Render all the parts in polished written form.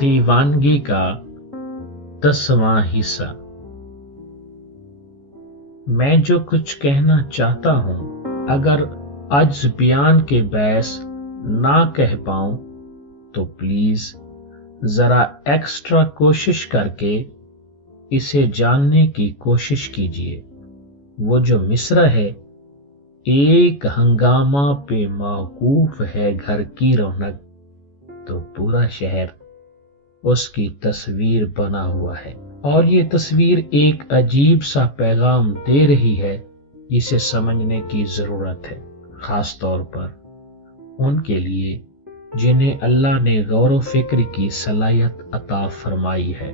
दीवानगी का 10वां हिस्सा। मैं जो कुछ कहना चाहता हूं, अगर आज बयान के बहस ना कह पाऊं तो प्लीज जरा एक्स्ट्रा कोशिश करके इसे जानने की कोशिश कीजिए। वो जो मिसरा है, एक हंगामा पे मौकूफ है घर की रौनक, तो पूरा शहर उसकी तस्वीर बना हुआ है। और ये तस्वीर एक अजीब सा पैगाम दे रही है, जिसे समझने की जरूरत है, खास तौर पर उनके लिए जिन्हें अल्लाह ने गौर व फिक्र की सलाहियत अता फरमाई है।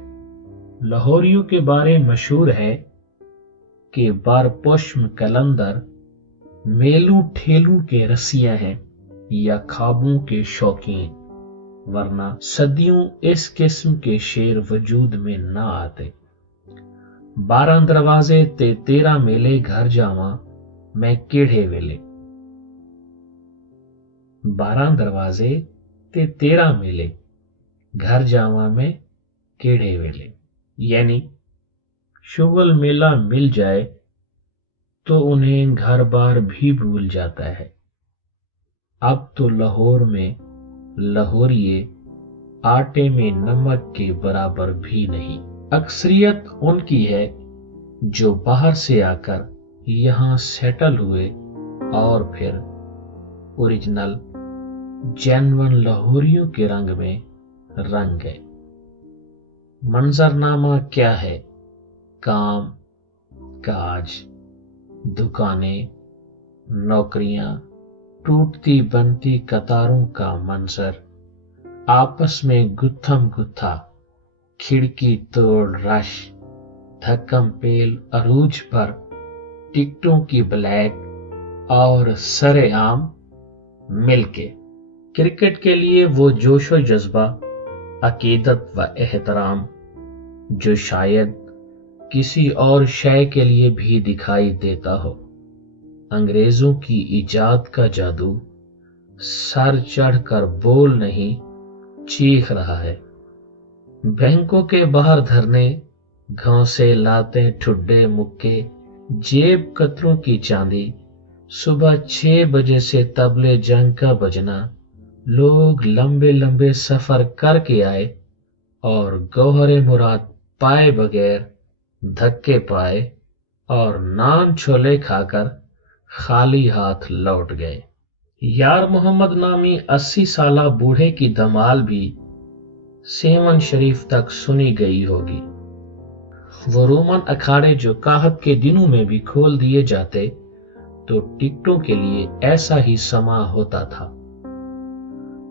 लाहौरियों के बारे मशहूर है कि बारपोश्म कलंदर मेलू ठेलू के रसिया हैं या ख्वाबों के शौकीन, वरना सदियों इस किस्म के शेर वजूद में ना आते। 12 दरवाजे ते 13 मेले घर जावा मैं केढ़े वेले। 12 दरवाजे ते 13 मेले घर जावा मैं केढ़े वेले, यानी शुगल मेला मिल जाए तो उन्हें घर बार भी भूल जाता है। अब तो लाहौर में लाहौरिये आटे में नमक के बराबर भी नहीं। अक्सरियत उनकी है जो बाहर से आकर यहां सेटल हुए और फिर ओरिजिनल जेन्युइन लाहौरियों के रंग में रंग गए। मंजरनामा क्या है? काम काज, दुकानें, नौकरियां, टूटती बनती कतारों का मंजर, आपस में गुत्थम गुत्था, खिड़की तोड़ रश, धक्कम पेल अरूज पर, टिकटों की ब्लैक और सरेआम मिलके। क्रिकेट के लिए वो जोशो जज्बा, अकीदत व एहतराम जो शायद किसी और शय के लिए भी दिखाई देता हो। अंग्रेजों की इजाद का जादू सर चढ़कर बोल नहीं चीख रहा है। बैंकों के बाहर धरने, घौंसे लाते ठुड्डे मुक्के, जेब कतरों की चांदी, सुबह 6 बजे से तबले जंग का बजना, लोग लंबे लंबे सफर करके आए और गौहरे मुराद पाए बगैर धक्के पाए और नान छोले खाकर खाली हाथ लौट गए। यार मोहम्मद नामी 80 साला बूढ़े की धमाल भी सेवन शरीफ तक सुनी गई होगी। वो रोमन अखाड़े जो काहत के दिनों में भी खोल दिए जाते तो टिकटों के लिए ऐसा ही समा होता था।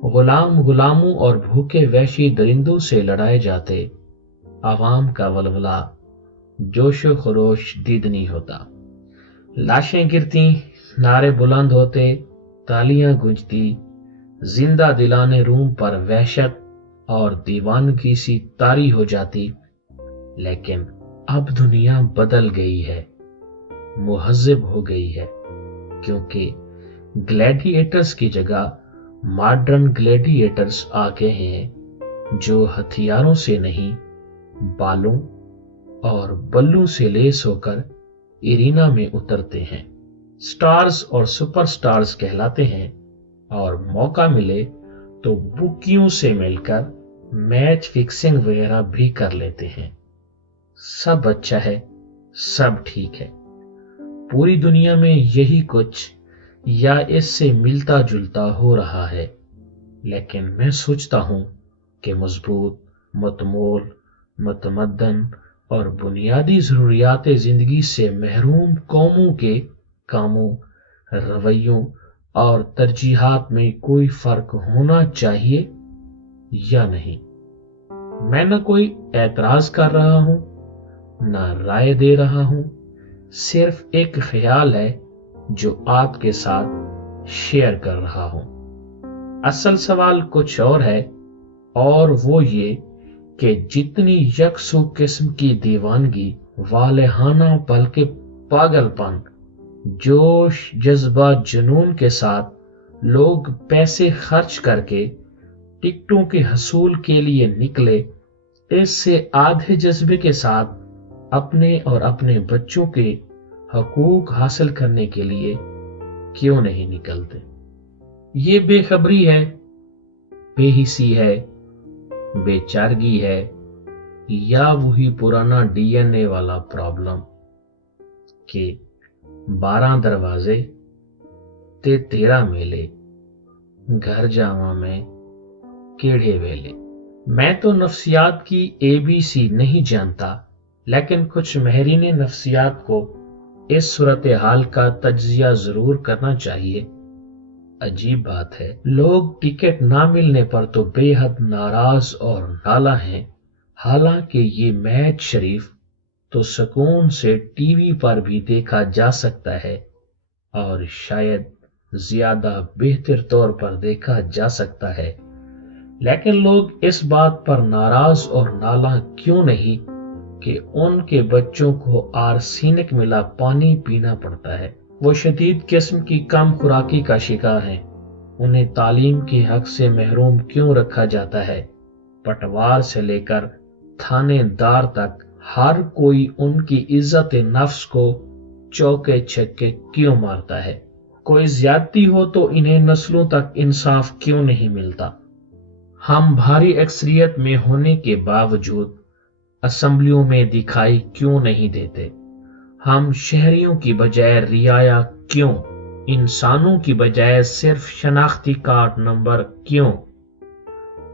गुलाम गुलामों और भूखे वैशी दरिंदों से लड़ाए जाते, आवाम का वलवला जोशो खरोश दीदनी होता। लाशें गिरती, नारे बुलंद होते, तालियां गूंजती, जिंदा दिलाने रूम पर वहशत और दीवानगी सी तारी हो जाती। लेकिन अब दुनिया बदल गई है, मुहज्जब हो गई है, क्योंकि ग्लैडिएटर्स की जगह मॉडर्न ग्लैडिएटर्स आ गए हैं जो हथियारों से नहीं, बालों और बल्लू से लेस होकर इरीना में उतरते हैं। स्टार्स और सुपरस्टार्स कहलाते हैं और मौका मिले तो बुकियों से मिलकर मैच फिक्सिंग वगैरह भी कर लेते हैं। सब अच्छा है, सब ठीक है। पूरी दुनिया में यही कुछ या इससे मिलता जुलता हो रहा है। लेकिन मैं सोचता हूं कि मजबूत, मतमोल, मतमद्दन और बुनियादी जरूरियात जिंदगी से महरूम कौमों के कामों, रवैयों और तरजीहात में कोई फर्क होना चाहिए या नहीं। मैं न कोई एतराज कर रहा हूं, न राय दे रहा हूं, सिर्फ एक ख्याल है जो आपके साथ शेयर कर रहा हूं। असल सवाल कुछ और है, और वो ये कि जितनी यकसू किस्म की दीवानगी, वालेहाना बल्कि पागलपन, जोश, जज्बा, जुनून के साथ लोग पैसे खर्च करके ٹکٹوں کے حصول کے لیے نکلے، اس سے آدھے جذبے کے ساتھ اپنے اور اپنے بچوں کے حقوق حاصل کرنے کے لیے کیوں نہیں نکلتے؟ یہ بے خبری ہے، بے حسی ہے، بے چارگی ہے، یا وہی پرانا ڈی این اے والا پرابلم کہ 12 دروازے تے 13 میلے، گھر جاواں میں کیڑے ویلے۔ میں تو نفسیات کی ABC نہیں جانتا، لیکن کچھ ماہرین نفسیات کو اس صورتحال کا تجزیہ ضرور کرنا چاہیے۔ عجیب بات ہے، لوگ ٹکٹ نہ ملنے پر تو بے حد ناراض اور نالاں ہیں، حالانکہ یہ میچ شریف تو سکون سے ٹی وی پر بھی دیکھا جا سکتا ہے، اور شاید زیادہ بہتر طور پر دیکھا جا سکتا ہے، لیکن لوگ اس بات پر ناراض اور نالاں کیوں نہیں کہ ان کے بچوں کو آرسینک ملا پانی پینا پڑتا ہے؟ وہ شدید قسم کی کم خوراکی کا شکار ہیں، انہیں تعلیم کے حق سے محروم کیوں رکھا جاتا ہے؟ پٹوار سے لے کر تھانے دار تک ہر کوئی ان کی عزت نفس کو چوکے چھکے کیوں مارتا ہے؟ کوئی زیادتی ہو تو انہیں نسلوں تک انصاف کیوں نہیں ملتا؟ ہم بھاری اکثریت میں ہونے کے باوجود اسمبلیوں میں دکھائی کیوں نہیں دیتے؟ ہم شہریوں کی بجائے رعایا کیوں؟ انسانوں کی بجائے صرف شناختی کارڈ نمبر کیوں؟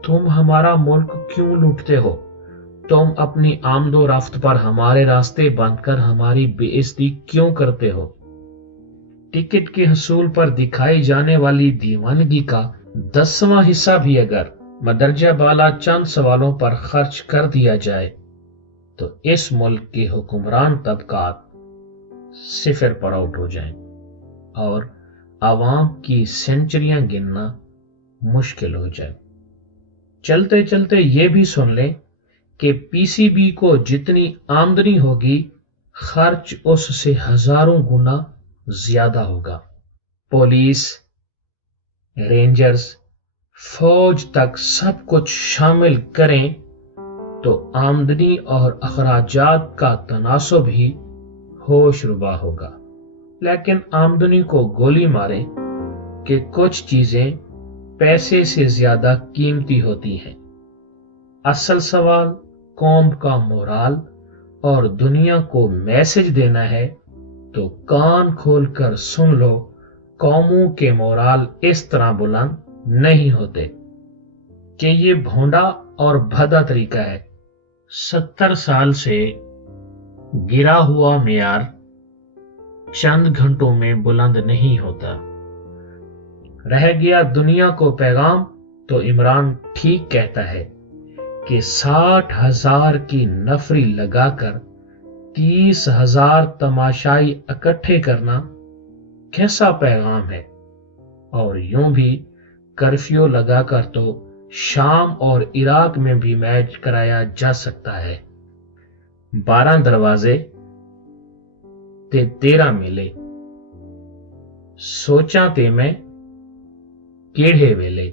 تم ہمارا ملک کیوں لوٹتے ہو؟ تم اپنی آمد و رفت پر ہمارے راستے بند کر ہماری بے عزتی کیوں کرتے ہو؟ ٹکٹ کے حصول پر دکھائی جانے والی دیوانگی کا 10واں حصہ بھی اگر مدرجہ بالا چند سوالوں پر خرچ کر دیا جائے تو اس ملک کے حکمران طبقات صفر پر آؤٹ ہو جائیں اور عوام کی سینچریاں گننا مشکل ہو جائے۔ چلتے چلتے یہ بھی سن لیں کہ پی سی بی کو جتنی آمدنی ہوگی، خرچ اس سے ہزاروں گنا زیادہ ہوگا۔ پولیس، رینجرز، فوج تک سب کچھ شامل کریں تو آمدنی اور اخراجات کا تناسب ہی ہوش ربا ہوگا، لیکن آمدنی کو گولی ماریں کہ کچھ چیزیں پیسے سے زیادہ قیمتی ہوتی ہیں۔ اصل سوال قوم کا مورال اور دنیا کو میسج دینا ہے تو کان کھول کر سن لو، قوموں کے مورال اس طرح بلند نہیں ہوتے کہ یہ بھونڈا اور بھدا طریقہ ہے۔ 70 سال سے گرا ہوا معیار چند گھنٹوں میں بلند نہیں ہوتا۔ رہ گیا دنیا کو پیغام تو عمران ٹھیک کہتا ہے کہ 60,000 کی نفری لگا کر 30,000 تماشائی اکٹھے کرنا کیسا پیغام ہے؟ اور یوں بھی کرفیو لگا کر تو شام اور عراق میں بھی میچ کرایا جا سکتا ہے۔ 12 دروازے تے 13 میلے، سوچاں تے میں کیڑے ویلے۔